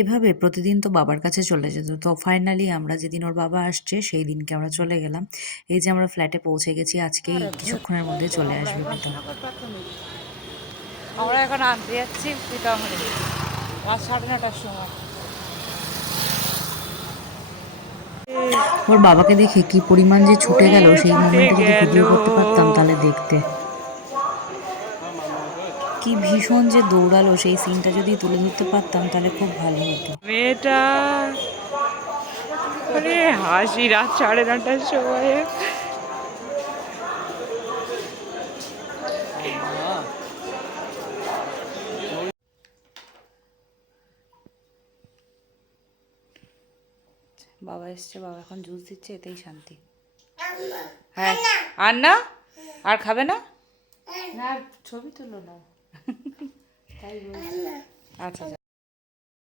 এভাবে প্রতিদিন তো বাবার কাছে চলে যেত। তো ফাইনালি আমরা যেদিন ওর বাবা আসছে সেই দিনকে আমরা চলে গেলাম। এই যে আমরা ফ্ল্যাটে পৌঁছে গেছি, আজকেই কিছুক্ষণের মধ্যে চলে আসবে বেটা। আমরা এখন আনতে যাচ্ছি সীতামঢ়ি রাত 9:30টার সময়। ওর বাবাকে দেখে কি পরিমাণ যে ছুটে ওরে গেল, সেই ছুটে মোমেন্টে যদি গেল। ভিডিও করতে পারতাম তাহলে দেখতে। কি ভীষণ যে দৌড়ালো, সেই সিনটা যদি তুলে ধরতে পারতাম তাহলে খুব ভালো হতো। মেয়েটা মানে হাসি রাত 9:30টার সময়। বাবা এসছে, বাবা এখন জুস দিচ্ছে, এতেই শান্তি। হ্যাঁ, আর না, আর খাবে না, না আর ছবি তুলো না, তাই বলছি। আচ্ছা।